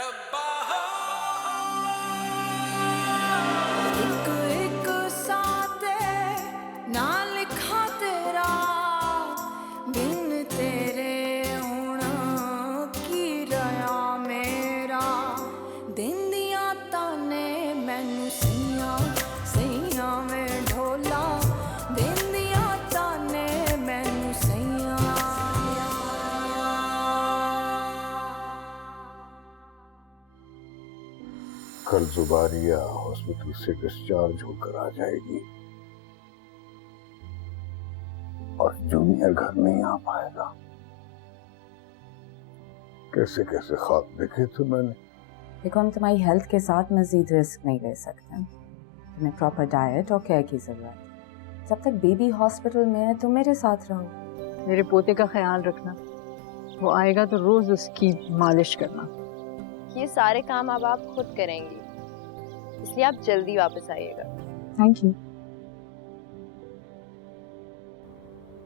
रब्बा एक एक साथे ना लिखा तेरा बिन तेरे होना की रहा मेरा दिन दिया ताने मैनू सैया सैया में ढोला दिन दिया ताने मैनू सैया। कल जुबारिया हॉस्पिटल से डिस्चार्ज होकर आ जाएगी और जूनियर घर नहीं आ पाएगा। कैसे कैसे ख्वाब देखे थे मैंने। देखो, हम तुम्हारी हेल्थ के साथ मजीद रिस्क नहीं ले सकते। तुम्हें प्रॉपर डाइट और केयर की जरूरत है। जब तक बेबी हॉस्पिटल में है तुम मेरे साथ रहो। मेरे पोते का ख्याल रखना, वो आएगा तो रोज उसकी मालिश करना। ये सारे काम अब आप खुद करेंगी, इसलिए आप जल्दी वापस आइएगा। Thank you.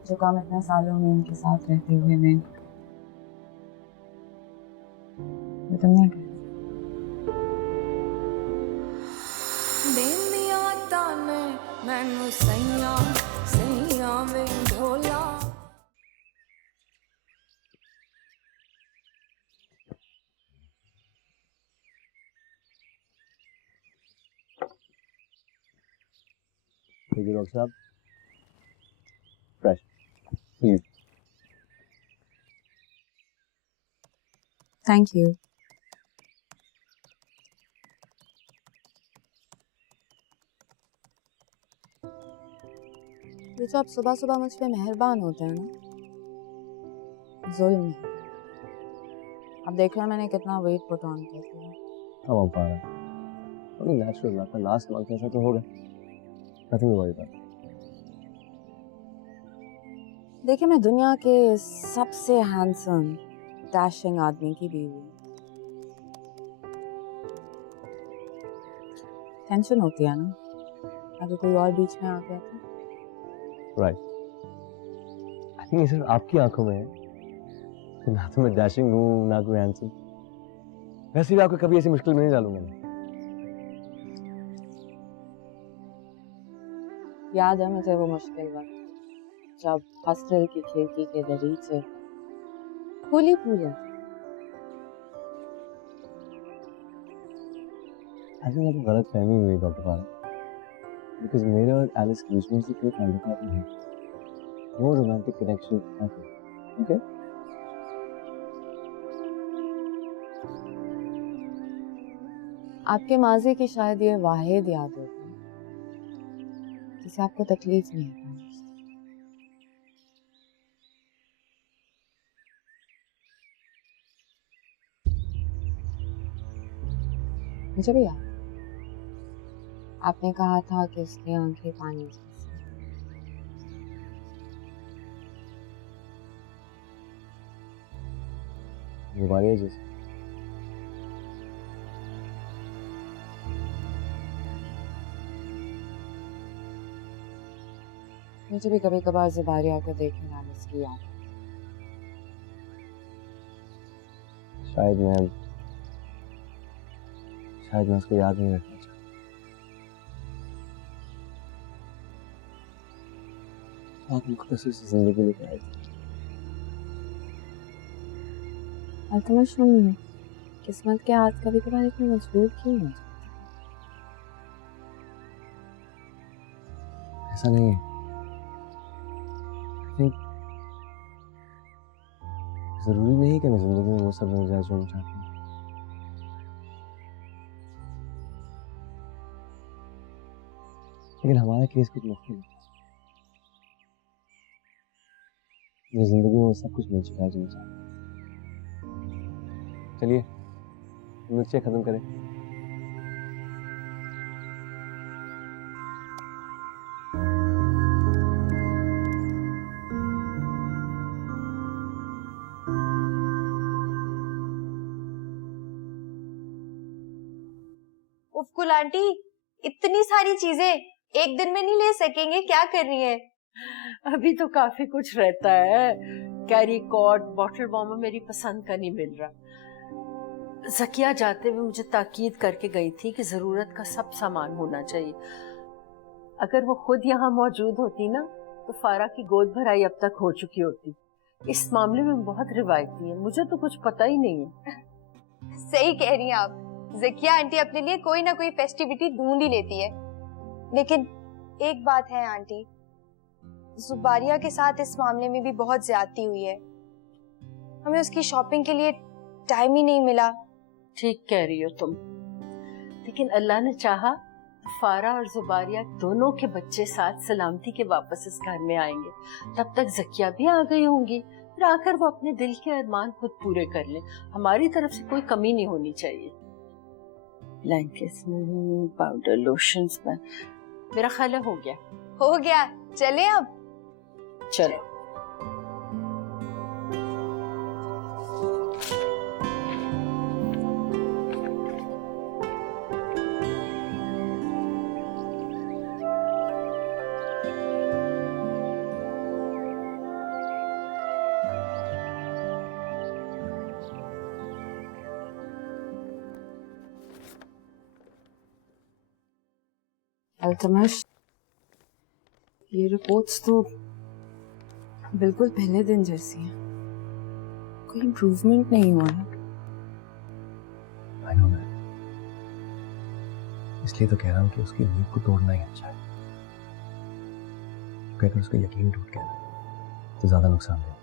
जो काम इतने सालों में उनके साथ रहते हुए मैं तुमने दिन दिया ताने मैनू सैया सैया में ढोला। देखिए डॉक्टर साहब, फ्रेश प्लीज। Thank you. ये जो आप सुबह सुबह मुझ पे मेहरबान होते हैं ना, जुल्म है। अब देख रहे मैंने कितना वेट पुट ऑन कर दिया। हम हो पा रहा है, नेचुरल बात है। लास्ट मंथ ऐसा तो होगा, नथिंग टू वरी अबाउट। देखिए, मैं दुनिया के सबसे हैंडसम डैशिंग आदमी की बीवी। टेंशन होती है ना, अगर कोई और बीच में आ गया तो। राइट, आई थिंक ये सिर्फ आपकी आंखों में है। ना तो मैं डैशिंग हूँ ना कोई हैंडसम। वैसे भी आपको कभी ऐसी मुश्किल में नहीं डालूंगा मैं। याद है मुझे वो मुश्किल वक्त जब हॉस्टल की खिड़की के दरीचे फूली फूले। आई थिंक आपको गलत फहमी हुई डॉक्टर पारा, बिकॉज मेरे और एलिस के बीच में से कोई ताल्लुकात नहीं है। No romantic connection, okay? आपके माजी की शायद ये वाहिद याद होगी जिसे आपको तकलीफ नहीं है। मुझे भी याद, आपने कहा था कि उसकी आंखें पानी जैसी। जुबारिया जैसे। मुझे भी कभी कभार जुबारिया को देखने वाले इसकी याद आती। शायद मैं उसको याद नहीं रखना चाहता। आप मुख्तसर से जिंदगी लेके आए थे। अल्तमश, किस्मत के हाथ कभी कभार इतने मजबूर क्यों हो जाते? ऐसा नहीं है। जरूरी नहीं कि मैं जिंदगी में वो सब मिल जाए जो मैं चाहती हूँ। लेकिन हमारा केस कुछ मुख्तलिफ है। मेरी जिंदगी में वो सब कुछ मिल चुका है जो मैं चाहती हूँ। चलिए मिर्चें खत्म करें। उफकुल आंटी, इतनी सारी चीजें एक दिन में नहीं ले सकेंगे, क्या कर रही है? अभी तो काफी कुछ रहता है। कैरी कॉट, बॉटल वार्मर मेरी पसंद का नहीं मिल रहा। जकिया जाते हुए मुझे ताकीद करके गई थी कि जरूरत का सब सामान होना चाहिए। अगर वो खुद यहाँ मौजूद होती ना तो फारा की गोद भराई अब तक हो चुकी होती। इस मामले में बहुत रिवायती है, मुझे तो कुछ पता ही नहीं है। सही कह रही हैं आप। जकिया आंटी अपने लिए कोई ना कोई फेस्टिविटी ढूंढ ही लेती है। लेकिन एक बात है आंटी, जुबारिया के साथ इस मामले में भी बहुत ज्यादती हुई है। हमें उसकी शॉपिंग के लिए टाइम ही नहीं मिला। ठीक कह रही हो तुम, लेकिन अल्लाह ने चाहा तो फारा और जुबारिया दोनों के बच्चे साथ सलामती के वापस इस घर में आएंगे। तब तक जकिया भी आ गई होंगी, फिर आकर वो अपने दिल के अरमान खुद पूरे कर लें। हमारी तरफ से कोई कमी नहीं होनी चाहिए। ब्लैंकेट्स में, पाउडर, लोशंस में, मेरा ख्याल है हो गया। हो गया, चले अब। चलो। अल्तमश, ये रिपोर्ट्स तो बिल्कुल पहले दिन जैसी हैं। कोई इम्प्रूवमेंट नहीं हुआ है। I know that. इसलिए तो कह रहा हूँ कि उसकी उम्मीद को तोड़ना ही अच्छा है। अगर उसका यकीन टूट गया तो ज्यादा नुकसान है।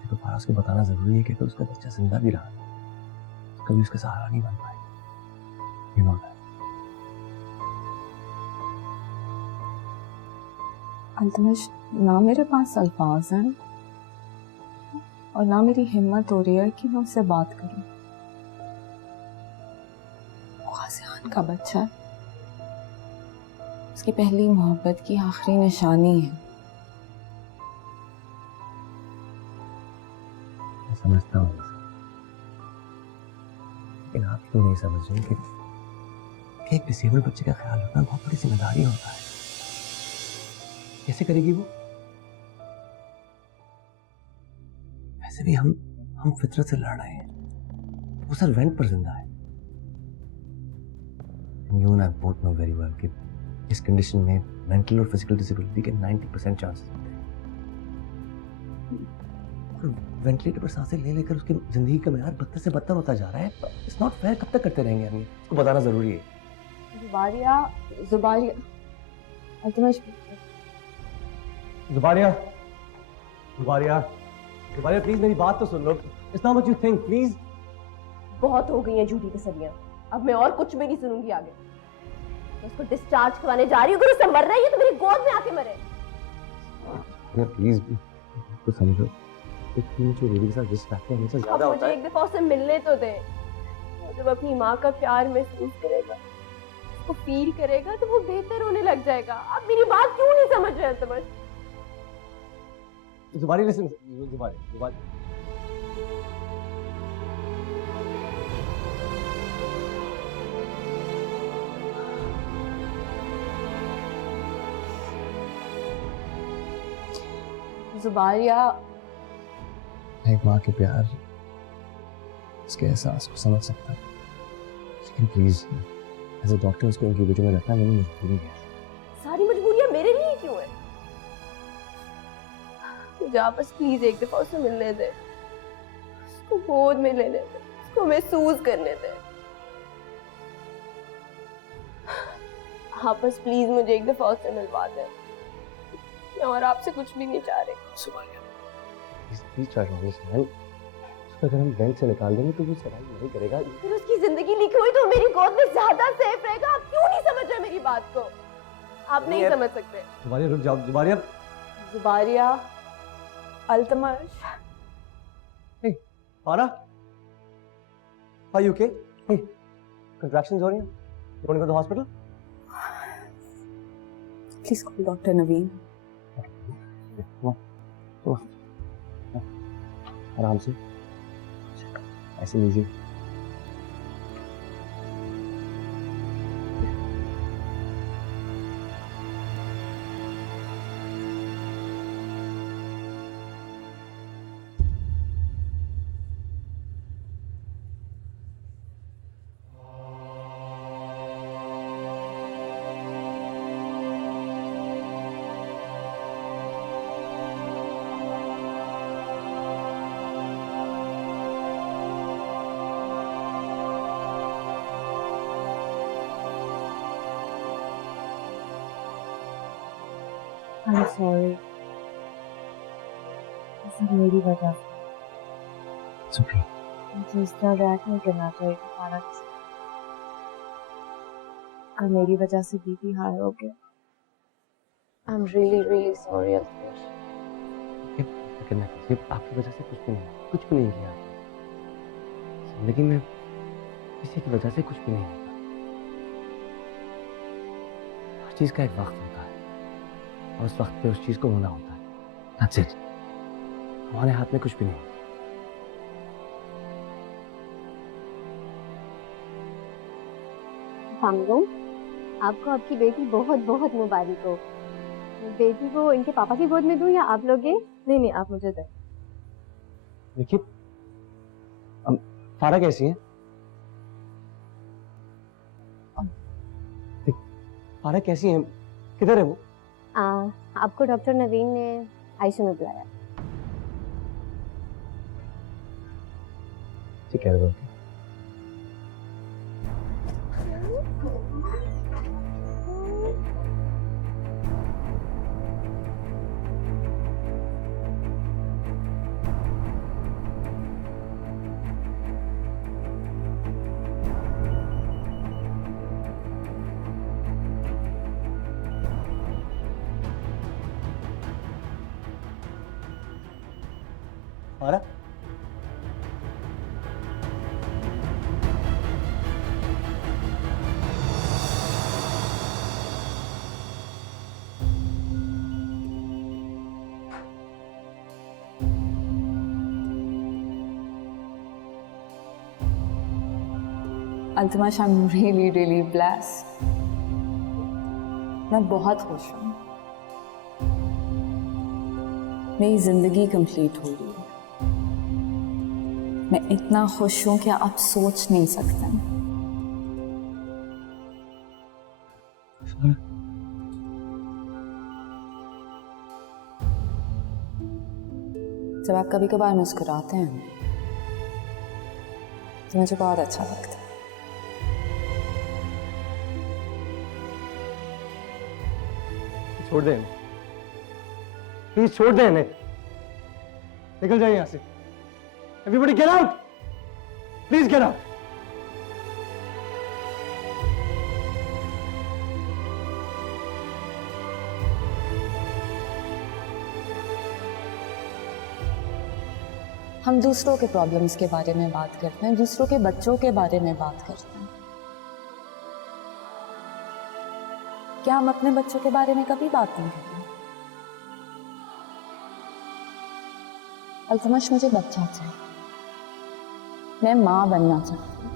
देखो फाराज को बताना जरूरी है कि अगर उसका बच्चा जिंदा भी रहा तो कभी उसका सहारा नहीं बन पाएगा। You know that. अल्तमश, ना मेरे पास अल्फाज हैं और ना मेरी हिम्मत हो रही है कि मैं उससे बात करूं। वो गाजियान का बच्चा है, उसकी पहली मोहब्बत की आखिरी निशानी है। मैं समझता हूँ, लेकिन आप क्यों नहीं समझ रहे कि एक डिसेबल बच्चे का ख्याल रखना बहुत बड़ी जिम्मेदारी होता है। कैसे करेगी वो? वैसे भी हम फितरत से लड़ रहे हैं। वो सर्वेंट पर जिंदा है। You and I both know very well कि इस कंडीशन में मेंटल और फिजिकल डिसेबिलिटी के 90% चांसेस होते हैं। और वेंटिलेटर पर सांसें ले लेकर उसकी जिंदगी का मेयार बदतर से बदतर होता जा रहा है। It's not fair. कब तक करते रहेंगे हम ये? उसको बताना जरूरी है। जुबारिया, अल्तमश, जुबारिया, जुबारिया, जुबारिया प्लीज मेरी बात तो सुन लो। It's not what you think, please. बहुत हो गई हैं झूठी तसल्लियां, अब मैं और कुछ भी नहीं सुनूंगी आगे। मैं उसको डिस्चार्ज करवाने जा रही हूँ। अगर उससे मरना ही है तो मेरी गोद में आके मरे। प्लीज तो समझो, मुझे बेबी के साथ डिस्ट्रैक्ट हमेशा ज्यादा होता है। मुझे एक दफा उसे मिलने तो दे। जब अपनी माँ का प्यार महसूस करेगा, उसको फील करेगा तो वो बेहतर होने लग जाएगा। आप मेरी बात क्यों नहीं समझ रहे? समझ जुबारी, लिसन, जुबारी। जुबारिया, एक माँ के प्यार, उसके एहसास को समझ सकता हूँ, लेकिन प्लीज एज ए डॉक्टर उसको इंक्यूबेटर में रखना मेरी मजबूरी है। सारी मजबूरियां मेरे लिए क्यों है? मुझे आप बस प्लीज एक दफा उसे मिलने दे, उसको गोद में लेने दे, उसको महसूस करने दे। आप बस प्लीज मुझे एक दफा उससे मिलवा दे। मैं और आपसे कुछ भी नहीं चाह रही। Please try to understand. उसको अगर हम बैंक से निकाल देंगे तो वो सवाल नहीं करेगा। फिर उसकी जिंदगी लिखी हुई तो मेरी गोद में ज्यादा सेफ रहेगा। आप क्यों नहीं समझ रहे मेरी बात को? आप नहीं समझ सकते। जुबारिया रुक जाओ। Zubaria, Altamash. Hey, Farah? Are you okay? Hey, contractions हो रही हैं? You want to go to the hospital? Please call Dr. Naveen. Come on. आराम से, ऐसे लीजिए। I'm sorry. ये सब मेरी वजह से। It's okay. मुझे इस तरह रिएक्ट नहीं करना चाहिए फारा के साथ। कल मेरी वजह से बीपी हाई हो गया। I'm really sorry, Altamash. ये फिक्र ना कीजिए, आपकी वजह से कुछ भी नहीं किया। जिंदगी में किसी की वजह से कुछ भी नहीं होता। हर चीज का एक वक्त होता है और उस वक्त पे उस चीज को होना होता है। That's it. हमारे हाथ में कुछ भी नहीं। हमलोग आपको आपकी बेटी बहुत बहुत मुबारक हो। बेटी को इनके पापा की गोद में दूं या आप लोगे? नहीं आप मुझे दें। देखिए, फारा कैसी है? फारा कैसी है? किधर है वो? आपको डॉक्टर नवीन ने आईसीयू में बुलाया। ठीक है। फारा? Altamash, I'm really blessed. मैं बहुत खुश हूँ। मेरी जिंदगी कंप्लीट हो रही है। मैं इतना खुश हूँ कि आप सोच नहीं सकते। जब आप कभी कभार मुस्कुराते हैं तो मुझे बहुत अच्छा लगता है। छोड़ दे इन्हें, प्लीज छोड़ दे इन्हें। निकल जाइए यहाँ से। Everybody get out! Please get out! हम दूसरों के प्रॉब्लम्स के बारे में बात करते हैं, दूसरों के बच्चों के बारे में बात करते हैं। क्या हम अपने बच्चों के बारे में कभी बात नहीं करते? अल्तमश, मुझे बच्चा चाहिए। मैं माँ बनना चाहती हूँ,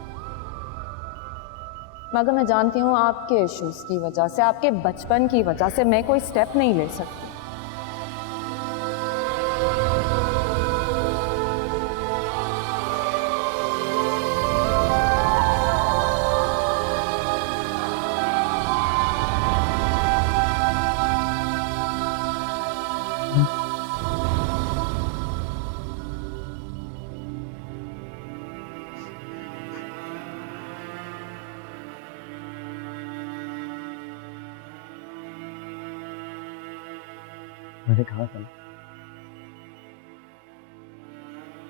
मगर मैं जानती हूँ आपके इश्यूज की वजह से, आपके बचपन की वजह से मैं कोई स्टेप नहीं ले सकती। मैंने कहा था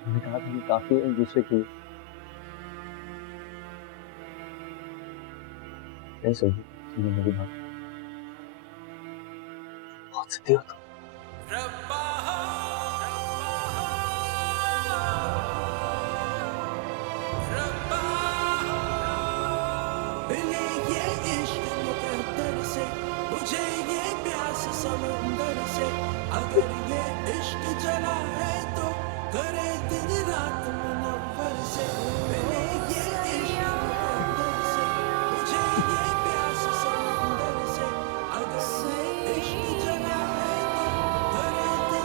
हम काफी एक दूसरे की नहीं सुनिए मेरी बात। बहुत सीधी हो तुम। समंदर से अगर ये इश्क जला है तो करे दिन रात मुनव्वर से मिले ये इश्क मुकद्दर से मुझे ये प्यास समंदर से अगर ये इश्क जला है तो करे दिन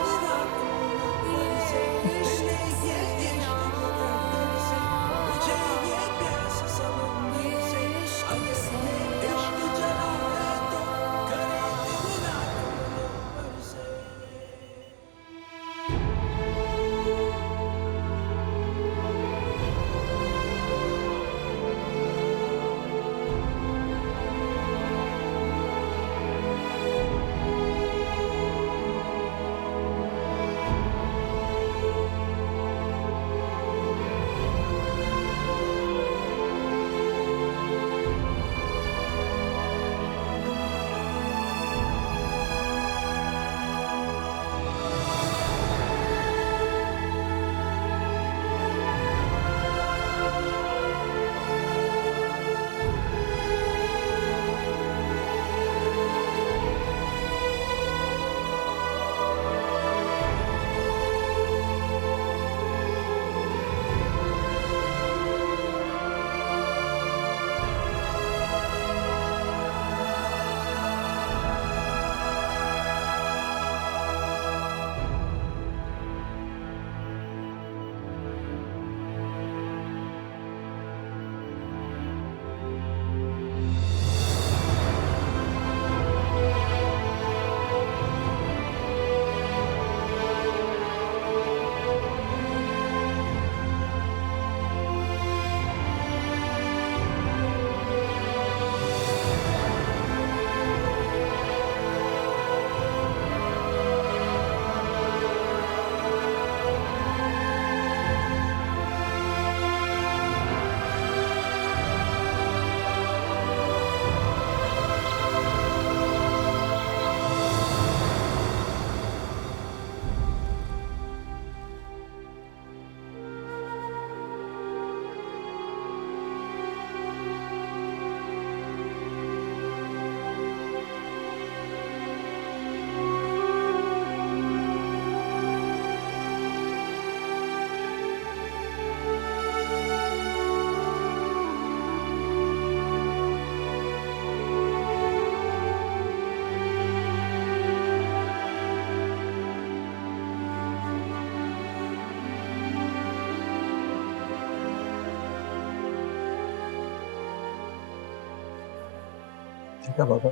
देखा बाबा,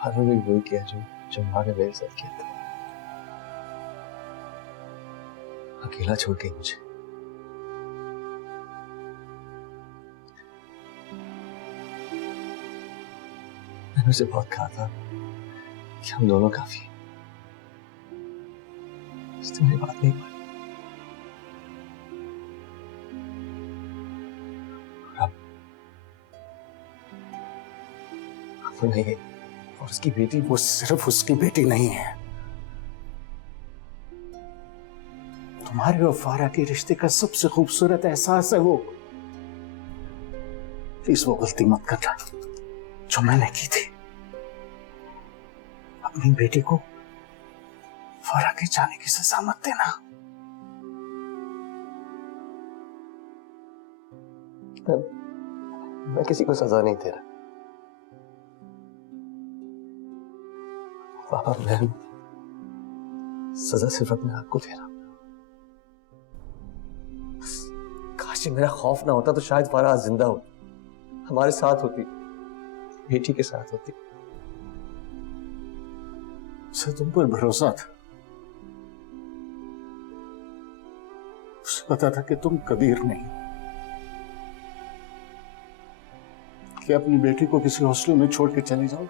फादर ने वही किया जो माँ ने मेरे साथ किया था। अकेला छोड़ के मुझे। मैंने उसे बहुत कहा था कि हम दोनों काफी हैं। उसने मेरी बात नहीं मानी। अब नहीं, और उसकी बेटी वो सिर्फ उसकी बेटी नहीं है, तुम्हारे और फारा के रिश्ते का सबसे खूबसूरत एहसास है वो। प्लीज वो गलती मत करना जो मैंने की थी। अपनी बेटी को फारा के जाने की सजा मत देना। मैं किसी को सजा नहीं दे रहा पापा, मैं सजा सिर्फ अपने आप को दे रहा हूं। काश मेरा खौफ ना होता तो शायद फारा आज जिंदा होती, हमारे साथ होती, बेटी के साथ होती। उसे तुम पर भरोसा था, उसे पता था कि तुम कबीर नहीं, कि अपनी बेटी को किसी हॉस्टल में छोड़ के चले जाओ।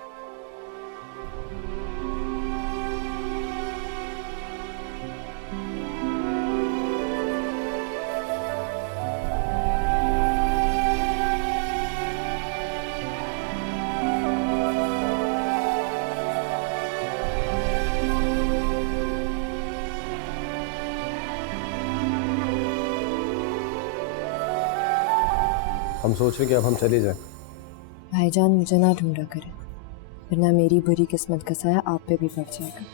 हम सोच रहे कि अब हम चले जाएं। भाईजान मुझे ना ढूंढा करें, वरना मेरी बुरी किस्मत का साया आप पे भी पड़ जाएगा।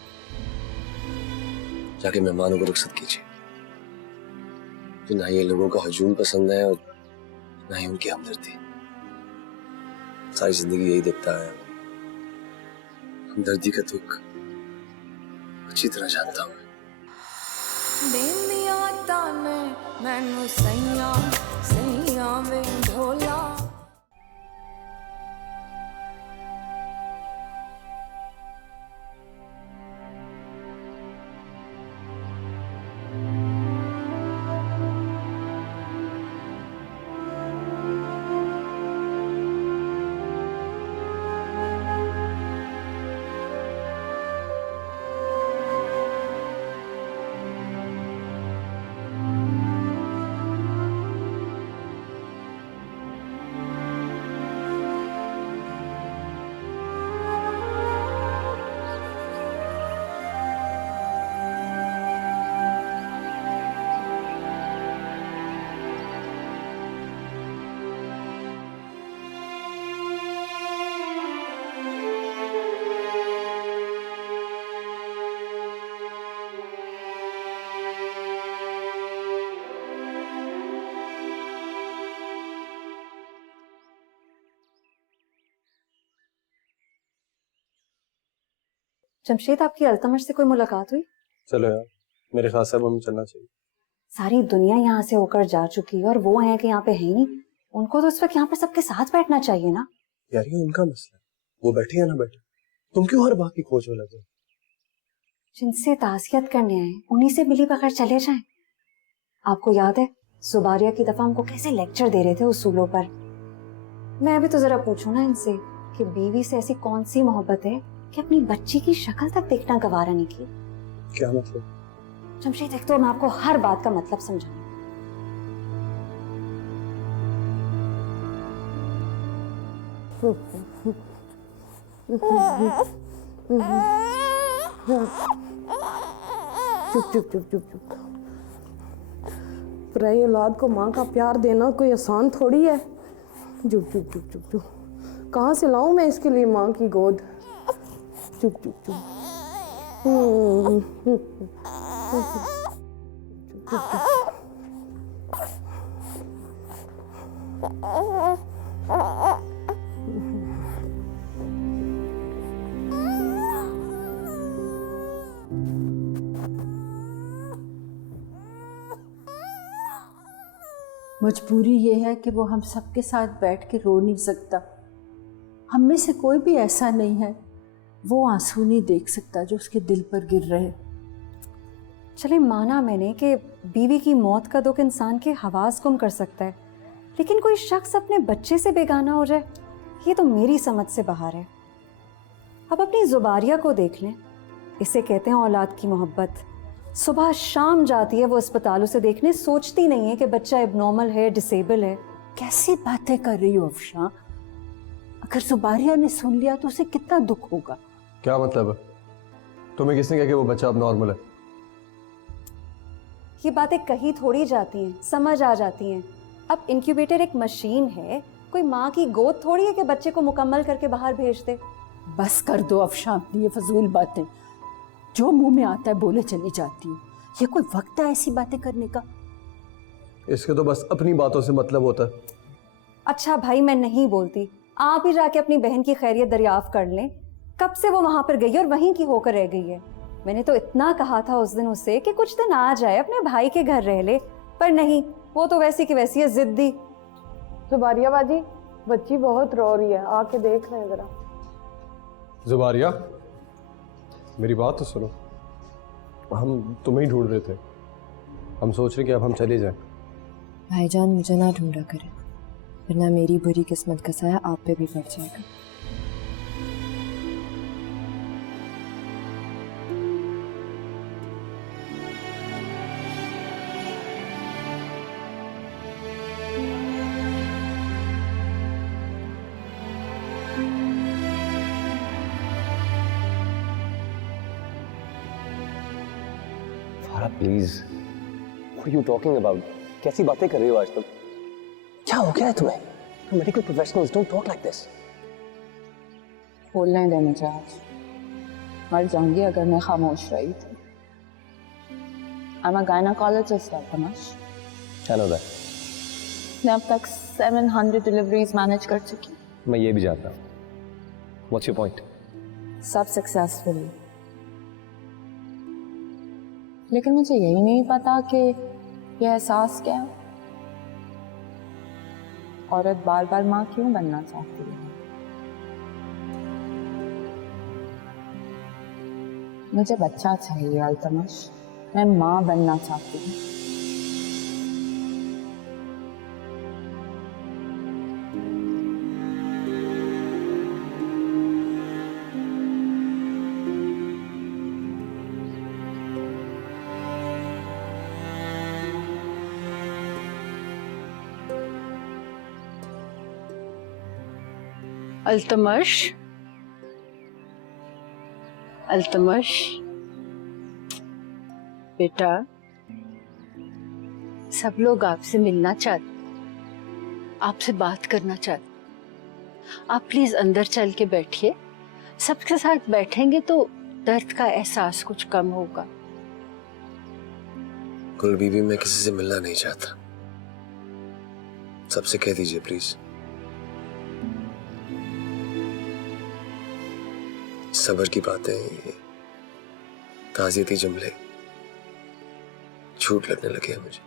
जाके मेहमानों को रुखसत कीजिए। तो ना ये लोगों का हजूम पसंद है और ना ही उनकी हमदर्दी। सारी जिंदगी यही देखता है, हमदर्दी का दुख अच्छी तरह जानता हूँ। जमशेद, आपकी अल्तमश से कोई मुलाकात हुई? चलो यार, मेरे ख्याल से अब हमें चलना चाहिए। सारी दुनिया यहाँ से होकर जा चुकी है और वो हैं कि यहाँ पे है ही नहीं। उनको तो इस वक्त यहाँ पर सबके साथ बैठना चाहिए ना। यार ये उनका मसला है, वो बैठे या ना बैठे, तुम क्यों हर बात की खोज में लगे? जिनसे ताज़ियत करने आए उन्हीं से मिली बगैर चले जाएं। आपको याद है जुबारिया की दफा हमको कैसे लेक्चर दे रहे थे उसूलों पर। मैं भी तो जरा पूछूं ना इनसे कि बीवी से ऐसी कौन सी मोहब्बत है कि अपनी बच्ची की शक्ल तक देखना गवारा नहीं की। क्या मतलब? जमशेद, एक तो मैं आपको हर बात का मतलब समझाऊं। चुप चुप चुप चुप चुप। पराई औलाद को माँ का प्यार देना कोई आसान थोड़ी है। चुप चुप चुप चुप चुप। कहाँ से लाऊं मैं इसके लिए माँ की गोद? चुप चुप चुप। मजबूरी ये है कि वो हम सबके साथ बैठ के रो नहीं सकता। हम में से कोई भी ऐसा नहीं है वो आंसू नहीं देख सकता जो उसके दिल पर गिर रहे। चले माना मैंने कि बीवी की मौत का दुख इंसान के हवास गुम कर सकता है, लेकिन कोई शख्स अपने बच्चे से बेगाना हो जाए, ये तो मेरी समझ से बाहर है। अब अपनी जुबारिया को देख लें, इसे कहते हैं औलाद की मोहब्बत। सुबह शाम जाती है वो अस्पतालों से देखने, सोचती नहीं है कि बच्चा एबनॉर्मल है, डिसेबल है। कैसी बातें कर रही हो अफशा? अगर जुबारिया ने सुन लिया तो उसे कितना दुख होगा। क्या मतलब है? तुम्हें किसने कहा कि वो बच्चा अब नॉर्मल है? ये बातें कही थोड़ी जाती हैं, समझ आ जाती हैं। अब इंक्यूबेटर एक मशीन है, कोई माँ की गोद थोड़ी है कि बच्चे को मुकम्मल करके बाहर भेज दे। बस कर दो अफशा अपनी ये फजूल बातें, जो मुंह में आता है बोले चली जाती हूँ। ये कोई वक्त है ऐसी बातें करने का? इसके तो बस अपनी बातों से मतलब होता है। अच्छा भाई, मैं नहीं बोलती, आप ही जाके अपनी बहन की खैरियत दरियाफ्त कर लें। कब से वो वहां पर गई है और वहीं की होकर रह गई है। मैंने तो इतना कहा था उस दिन उससे कि कुछ दिन आ जाए, अपने भाई के घर रह ले, पर नहीं, वो तो वैसी की वैसी है, जिद्दी। जुबारिया बाजी, बच्ची बहुत रो रही है, आके देख रहे हैं जरा। जुबारिया, मेरी बात तो सुनो। हम तुम्हें ही ढूंढ रहे थे। हम सोच रहे कि अब हम चले जाएं। भाईजान मुझे ना ढूंढा करें, वरना मेरी बुरी किस्मत का साया आप पे भी पड़ जाएगा। Farah please, what are you talking about? कैसी बातें कर रही हो आज तुम? क्या हो गया है तुम्हें? Medical professionals don't talk like this. बोलने दे मुझे, आज मर जाऊंगी अगर मैं खामोश रही थी। I'm a gynecologist, Altamash. I know that. मैं अब तक 700 डिलीवरीज मैनेज कर चुकी। मैं ये भी जानता हूँ। What's your point? सब सक्सेसफुल, लेकिन मुझे यही नहीं पता कि यह एहसास क्या है। औरत बार बार माँ क्यों बनना चाहती है? मुझे बच्चा चाहिए अल्तमश, मैं माँ बनना चाहती हूँ। अल्तमश, अल्तमश बेटा, सब लोग आपसे मिलना चाहते, आपसे बात करना चाहते। आप प्लीज अंदर चल के बैठिए। सबके साथ बैठेंगे तो दर्द का एहसास कुछ कम होगा। कुल बीबी, मैं किसी से मिलना नहीं चाहता। सबसे कह दीजिए प्लीज। सबर की बातें, ताज़ियती जुमले झूठ लगने लगे हैं मुझे।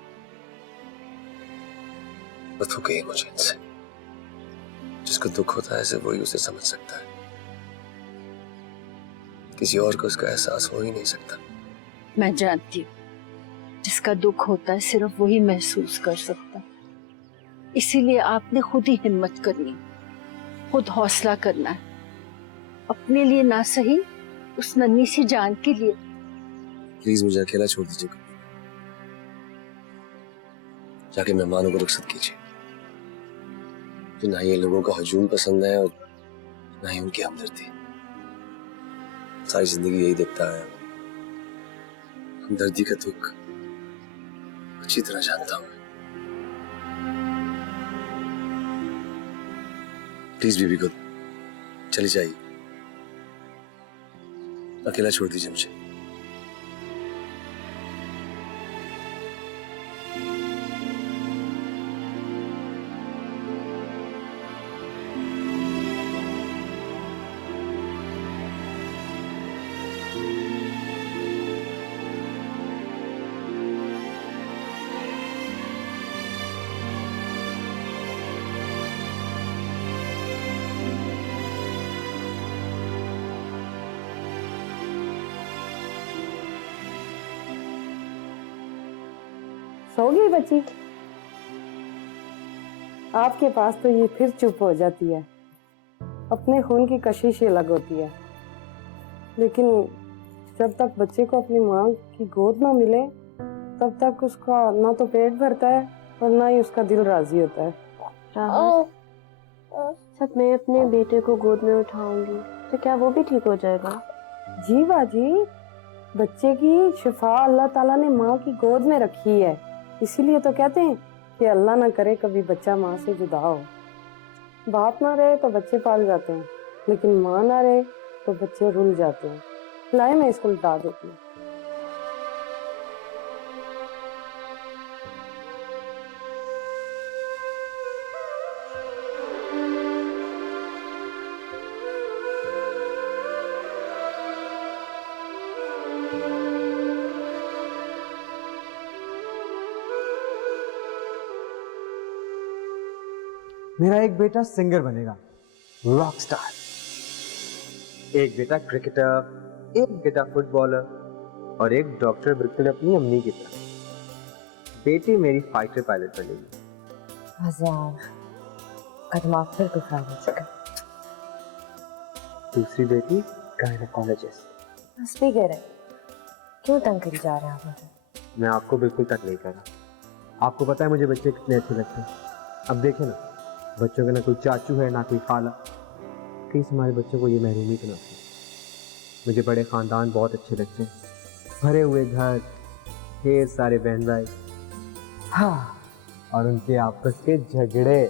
बस हो गई मुझे इनसे। जिसको दुख होता है सिर्फ वही उसे समझ सकता है, किसी और को उसका एहसास हो ही नहीं सकता। मैं जानती हूँ, जिसका दुख होता है सिर्फ वही महसूस कर सकता। इसीलिए आपने खुद ही हिम्मत करनी, खुद हौसला करना है, अपने लिए ना सही उस नन्ही सी जान के लिए। प्लीज मुझे अकेला छोड़ दीजिए, जाके मेहमानों को रुखसत कीजिए। तो ना ये लोगों का हजूम पसंद है और ना ही उनकी हमदर्दी। सारी जिंदगी यही देखता है। हमदर्दी का दुख अच्छी तरह जानता हूं। प्लीज बीबी को चली जाइए, अकेला छोड़ दीजिए मुझे। सो गई बच्ची? आपके पास तो ये फिर चुप हो जाती है। अपने खून की कशिश अलग होती है, लेकिन जब तक बच्चे को अपनी माँ की गोद ना मिले तब तक उसका ना तो पेट भरता है और ना ही उसका दिल राजी होता है। जब मैं अपने बेटे को गोद में उठाऊंगी तो क्या वो भी ठीक हो जाएगा? जी बाजी, बच्चे की शिफा अल्लाह ताला ने माँ की गोद में रखी है, इसीलिए तो कहते हैं कि अल्लाह ना करे कभी बच्चा माँ से जुदा हो। बाप ना रहे तो बच्चे पाल जाते हैं, लेकिन माँ ना रहे तो बच्चे रुल जाते हैं। लाए मैं इसको लौटा देती हूँ। मेरा एक बेटा सिंगर बनेगा, रॉक स्टार। एक बेटा क्रिकेटर, एक बेटा फुटबॉलर और एक डॉक्टर, बिल्कुल अपनी अम्मी की तरह। बेटी मेरी फाइटर पायलट बनेगी। हजार का दिमाग फिर दुखा हो चुका। दूसरी बेटी गायनेकोलॉजिस्ट। बस भी कह रहे, क्यों तंग करी जा रहे हैं आप मुझे? मैं आपको बिल्कुल तक नहीं कर रहा। आपको पता है मुझे बच्चे कितने अच्छे लगते हैं। अब देखे ना, बच्चों का ना कोई चाचू है ना कोई खाला। प्लीज हमारे बच्चों को ये महरूमी तो ना दे। मुझे बड़े ख़ानदान बहुत अच्छे लगते हैं, भरे हुए घर, ढेर सारे बहन भाई, हाँ, और उनके आपस के झगड़े।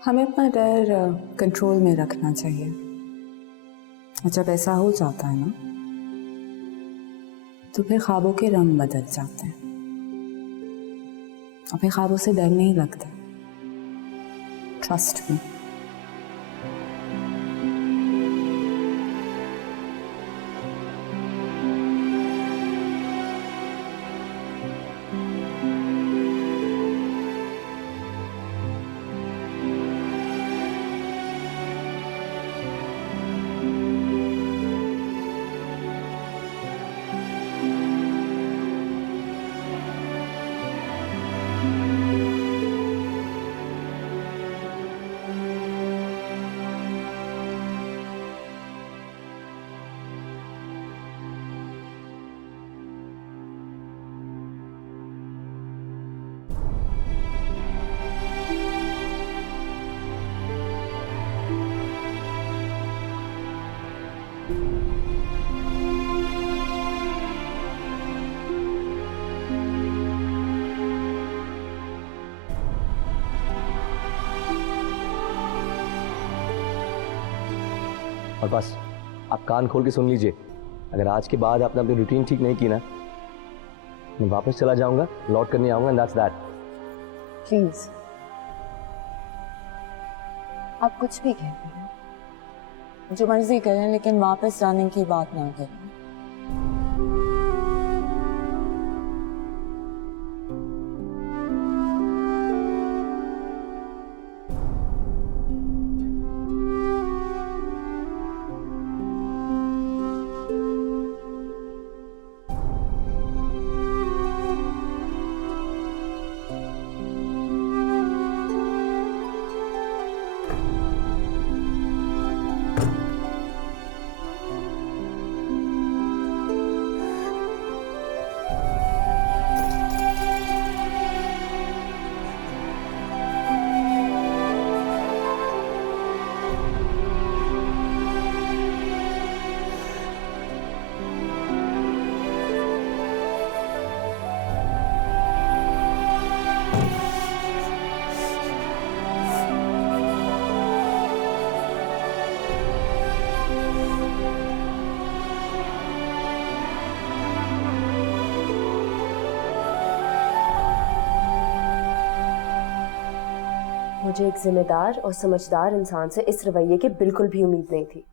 हमें अपना डर कंट्रोल में रखना चाहिए, और जब ऐसा हो जाता है ना तो फिर ख्वाबों के रंग बदल जाते हैं और फिर ख्वाबों से डर नहीं लगता। Trust me. और बस आप कान खोल के सुन लीजिए, अगर आज के बाद आपने अपनी रूटीन ठीक नहीं की ना, मैं वापस चला जाऊंगा, लौट कर नहीं आऊंगा, एंड दैट्स दैट। प्लीज, आप कुछ भी कहते हैं, जो मर्जी करें, लेकिन वापस जाने की बात ना करें। मुझे एक जिम्मेदार और समझदार इंसान से इस रवैये की बिल्कुल भी उम्मीद नहीं थी।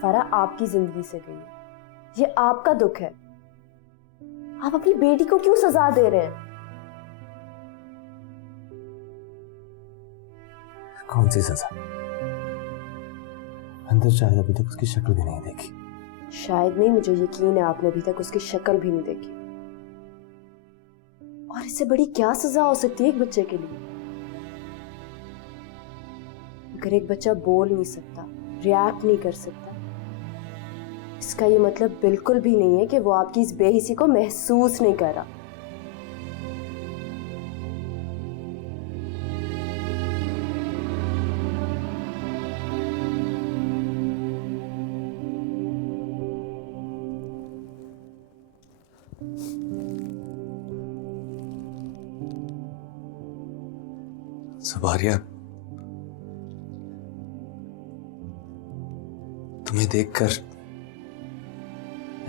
फारा आपकी जिंदगी से गई है, ये आपका दुख है। आप अपनी बेटी को क्यों सजा दे रहे हैं? कौन सी सजा? अंदर शायद अभी तक उसकी शक्ल भी नहीं देखी। शायद नहीं, मुझे यकीन है आपने अभी तक उसकी शक्ल भी नहीं देखी। और इससे बड़ी क्या सजा हो सकती है एक बच्चे के लिए? अगर एक बच्चा बोल नहीं सकता, रिएक्ट नहीं कर सकता, इसका ये मतलब बिल्कुल भी नहीं है कि वो आपकी इस बेहिसी को महसूस नहीं कर रहा। सुबारिया, तुम्हें देखकर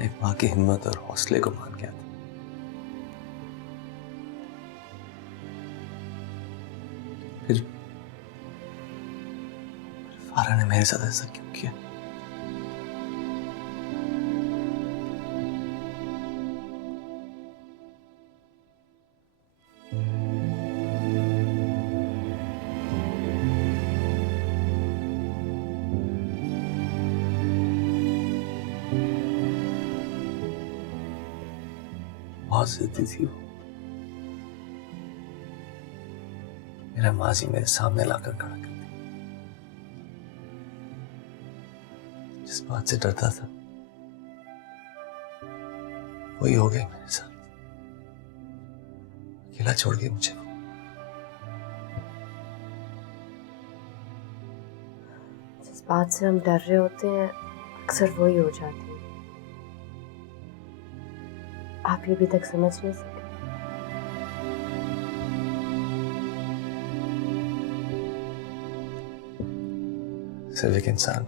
एक माँ की हिम्मत और हौसले को मान गया था। फिर फारा ने मेरे साथ ऐसा क्यों किया? बहुत जिद्दी थी वो। मेरा माजी मेरे सामने लाकर खड़ा कर दिया। जिस बात से डरता था वही हो गई मेरे साथ। अकेला छोड़ गई मुझे। जिस बात से हम डर रहे होते हैं अक्सर वही हो जाती है। आप ये अभी तक समझ नहीं सके। सिर्फ एक इंसान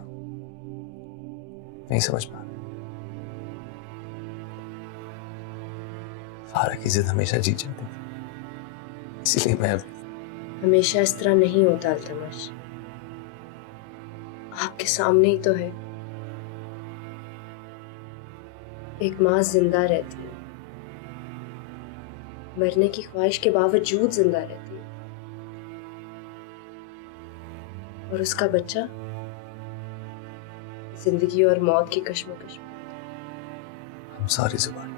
नहीं समझ पा रहा। फारा की जिद हमेशा जीत जाती थी, इसीलिए मैं अब हमेशा इस तरह नहीं होता अल्तमश। आपके सामने ही तो है। एक माँ जिंदा रहती है, मरने की ख्वाहिश के बावजूद जिंदा रहती है, और उसका बच्चा जिंदगी और मौत की कश्मकश में। I'm sorry जुबान।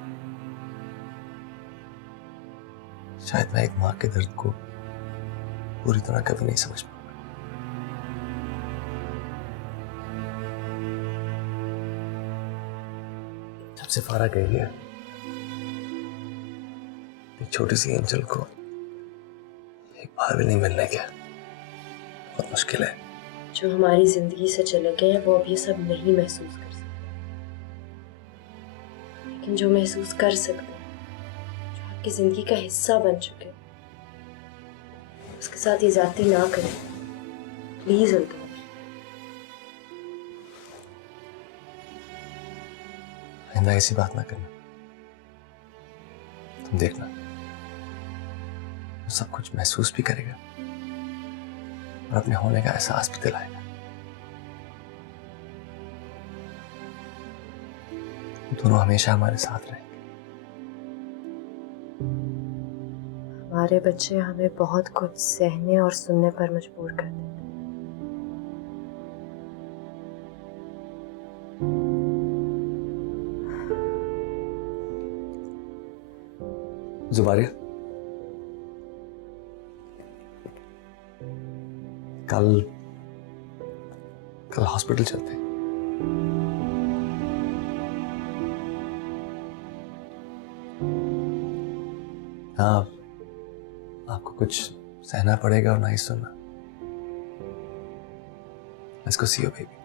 शायद मैं एक माँ के दर्द को पूरी तरह कभी नहीं समझ पाऊंगा। जब से फारा गई है, एक छोटी सी एंजल को एक बार भी नहीं मिलने गया। बहुत मुश्किल है। जो हमारी जिंदगी से चले गए हैं वो अब ये सब नहीं महसूस कर सकते, लेकिन जो महसूस कर सकते हैं, जो आपकी जिंदगी का हिस्सा बन चुके हैं, उसके साथ ये ज्यादती ना करें प्लीज अल्तमश। आइंदा ऐसी बात ना करना। तुम देखना, वो सब कुछ महसूस भी करेगा और अपने होने का एहसास भी दिलाएगा। दोनों हमेशा हमारे साथ रहेंगे। हमारे बच्चे हमें बहुत कुछ सहने और सुनने पर मजबूर कर देते हैं। जुबारिया, कल हॉस्पिटल चलते हैं। हाँ, आपको कुछ सहना पड़ेगा और ना ही सुनना। Let's go see you, baby.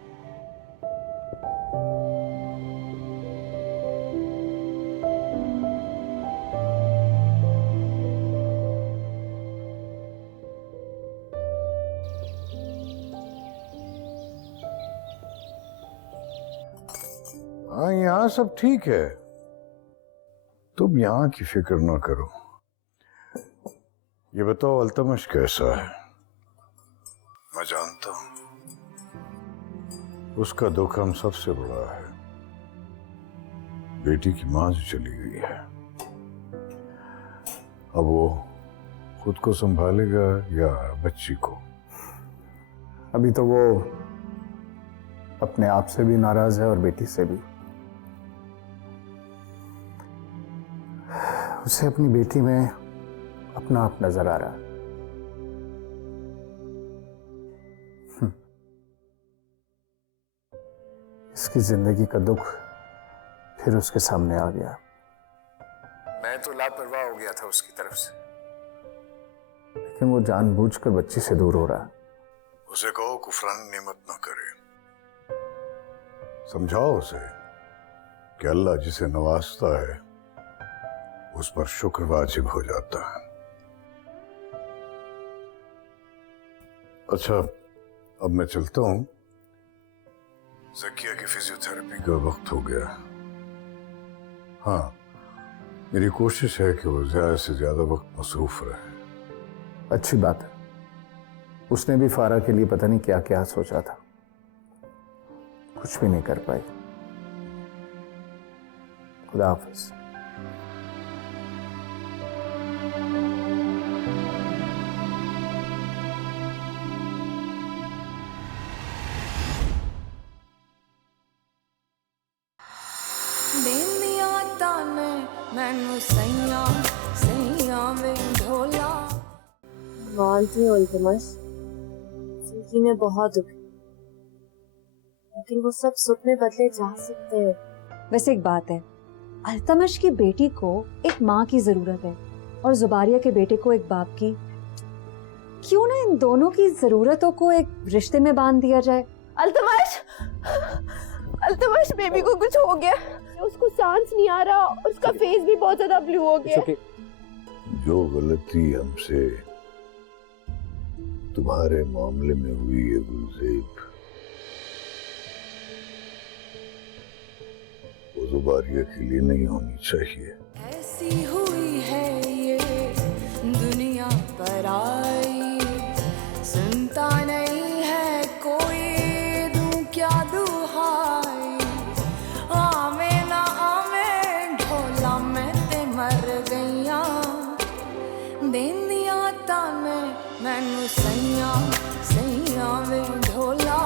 हाँ, यहाँ सब ठीक है। तुम यहाँ की फिक्र ना करो। ये बताओ अल्तमश कैसा है? मैं जानता हूं उसका दुख हम सबसे बड़ा है। बेटी की मां जो चली गई है, अब वो खुद को संभालेगा या बच्ची को? अभी तो वो अपने आप से भी नाराज है और बेटी से भी। उसे अपनी बेटी में अपना आप नजर आ रहा है। इसकी जिंदगी का दुख फिर उसके सामने आ गया। मैं तो लापरवाह हो गया था उसकी तरफ से, लेकिन वो जानबूझकर बच्ची से दूर हो रहा है। उसे कहो कुफरान नेमत ना करे। समझाओ उसे कि अल्लाह जिसे नवाजता है उस पर शुक्र वाजिब हो जाता है। अच्छा, अब मैं चलता हूं। ज़किया की फिजियोथेरेपी का वक्त हो गया। हाँ, मेरी कोशिश है कि वो ज्यादा से ज्यादा वक्त मसरूफ रहे। अच्छी बात है। उसने भी फारा के लिए पता नहीं क्या क्या सोचा था, कुछ भी नहीं कर पाई। खुदा हाफिज। मानती हूँ अल्तमश, जिंदगी में बहुत दुख है, लेकिन वो सब सुख में बदले जा सकते हैं। वैसे एक बात है, अल्तमश की बेटी को एक माँ की जरूरत है और जुबारिया के बेटे को एक बाप की। क्यों ना इन दोनों की जरूरतों को एक रिश्ते में बांध दिया जाए। अल्तमश, अल्तमश बेबी को कुछ हो गया, उसको सांस नहीं आ रहा, उसका फेस भी बहुत ज्यादा ब्लू हो गया। जो गलती हमसे तुम्हारे मामले में हुई है गुलज़ेब, वो जुबारिया के लिए नहीं होनी चाहिए। ऐसी हुई है ये दुनिया पर आई, सुनता नहीं है कोई, दूं क्या दुहाई। आवे ना आवे ढोला मैं ते मर गईया, देंदिया ताने मैनू सैया सैया वे ढोला।